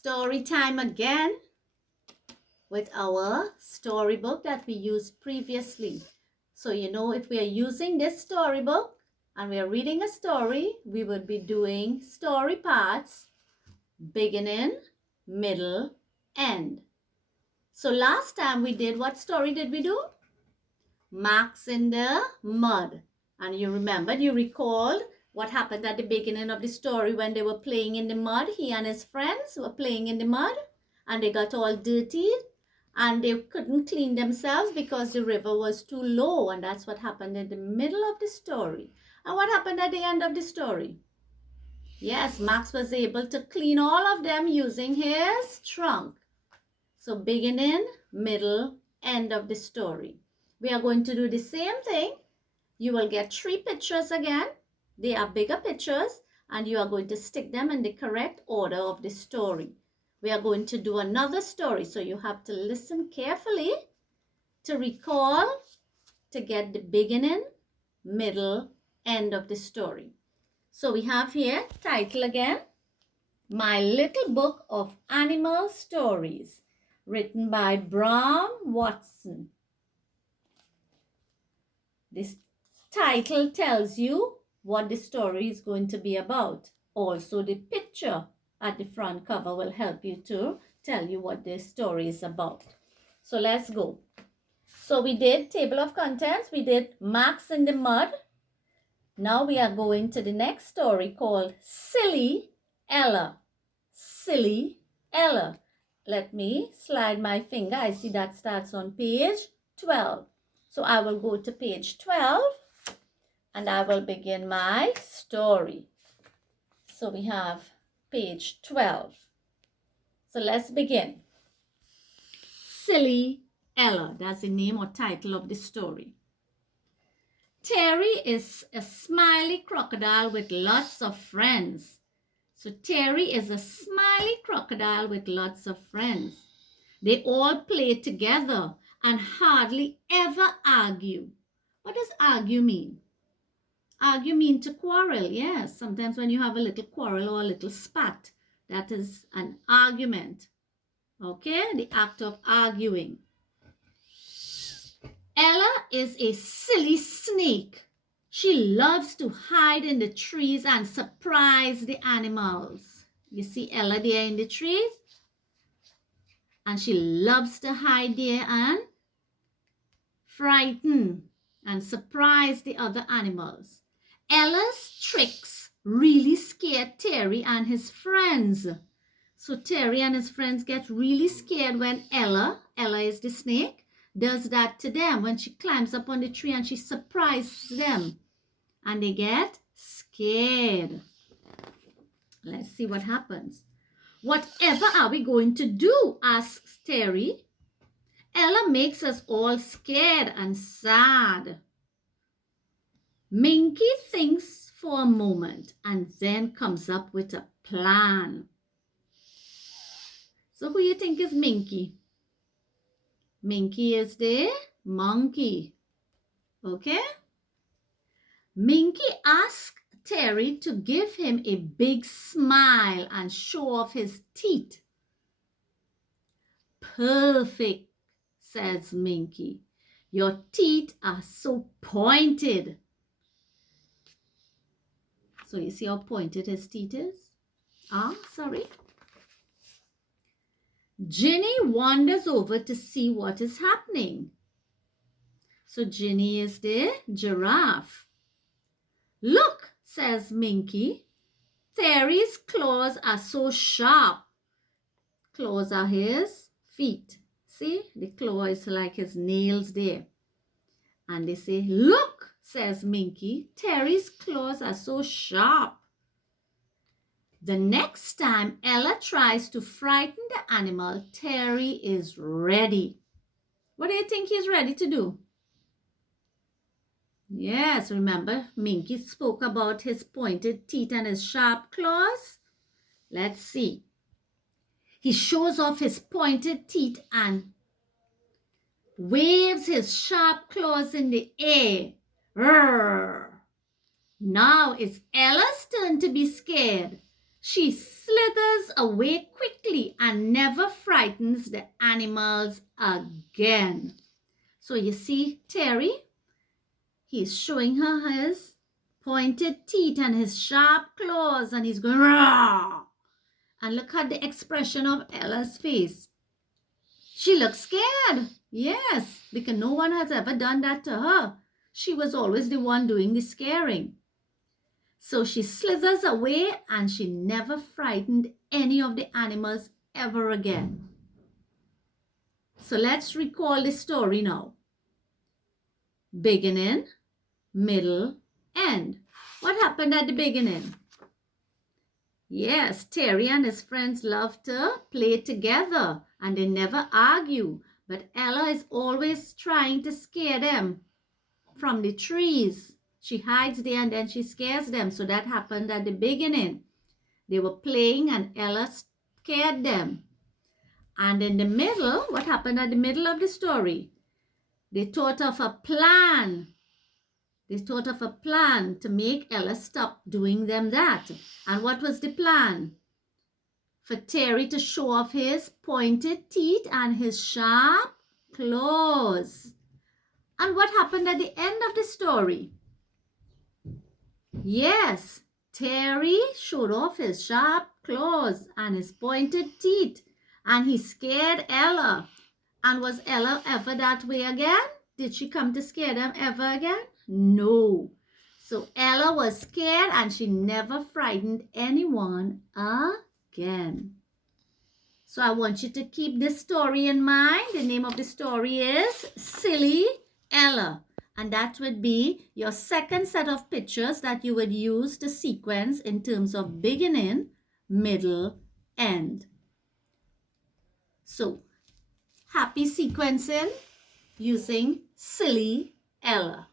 Story time again with our storybook that we used previously. So, if we are using this storybook and we are reading a story, we would be doing story parts, beginning, middle, end. So last time we did, what story did we do? Max in the mud. And you remembered, you recalled what happened at the beginning of the story when they were playing in the mud. He and his friends were playing in the mud and they got all dirty and they couldn't clean themselves because the river was too low. And that's what happened in the middle of the story. And what happened at the end of the story? Yes, Max was able to clean all of them using his trunk. So beginning, middle, end of the story. We are going to do the same thing. You will get 3 pictures again. They are bigger pictures and you are going to stick them in the correct order of the story. We are going to do another story. So you have to listen carefully to recall to get the beginning, middle, end of the story. So we have here title again, My Little Book of Animal Stories, written by Bram Watson. This title tells you what the story is going to be about. Also, the picture at the front cover will help you to tell you what the story is about. So let's go. So we did table of contents. We did Max in the mud. Now we are going to the next story called Silly Ella. Silly Ella. Let me slide my finger. I see that starts on page 12. So I will go to page 12 and I will begin my story. So we have page 12. So let's begin. Silly Ella, that's the name or title of the story. Terry is a smiley crocodile with lots of friends. So Terry is a smiley crocodile with lots of friends. They all play together and hardly ever argue. What does argue mean? Argue mean to quarrel, yes. Sometimes when you have a little quarrel or a little spat, that is an argument. Okay, the act of arguing. Ella is a silly snake. She loves to hide in the trees and surprise the animals. You see Ella there in the trees? And she loves to hide there and frighten and surprise the other animals. Ella's tricks really scared Terry and his friends. So Terry and his friends get really scared when Ella is the snake, does that to them when she climbs up on the tree and she surprises them. And they get scared. Let's see what happens. Whatever are we going to do? Asks Terry. Ella makes us all scared and sad. Minky thinks for a moment and then comes up with a plan. So who you think is Minky? Minky is the monkey. Okay? Minky asks Terry to give him a big smile and show off his teeth. Perfect, says Minky. Your teeth are so pointed. So you see how pointed his teeth is? Sorry. Ginny wanders over to see what is happening. So Ginny is the giraffe. Look, says Minky. Terry's claws are so sharp. Claws are his feet. See, the claw is like his nails there. And they say, look, says Minky. Terry's claws are so sharp. The next time Ella tries to frighten the animal, Terry is ready. What do you think he's ready to do? Yes, remember Minky spoke about his pointed teeth and his sharp claws? Let's see. He shows off his pointed teeth and waves his sharp claws in the air. Roar. Now it's Ella's turn to be scared. She slithers away quickly quickly and never frightens the animals again. So you see Terry, he's showing her his pointed teeth and his sharp claws, and he's going, "Rah!" And look at the expression of Ella's face. She looks scared. Yes, because no one has ever done that to her. She was always the one doing the scaring. So she slithers away and she never frightened any of the animals ever again. So let's recall the story now. Beginning, middle, end. What happened at the beginning? Yes, Terry and his friends love to play together and they never argue. But Ella is always trying to scare them from the trees. She hides there and then she scares them. So that happened at the beginning. They were playing and Ella scared them. And in the middle, what happened at the middle of the story? They thought of a plan. They thought of a plan to make Ella stop doing them that. And what was the plan? For Terry to show off his pointed teeth and his sharp claws. And what happened at the end of the story? Yes, Terry showed off his sharp claws and his pointed teeth. And he scared Ella. And was Ella ever that way again? Did she come to scare them ever again? No. So Ella was scared and she never frightened anyone again. So I want you to keep this story in mind. The name of the story is Silly Ella. And that would be your second set of pictures that you would use to sequence in terms of beginning, middle, end. So, happy sequencing using Silly Ella.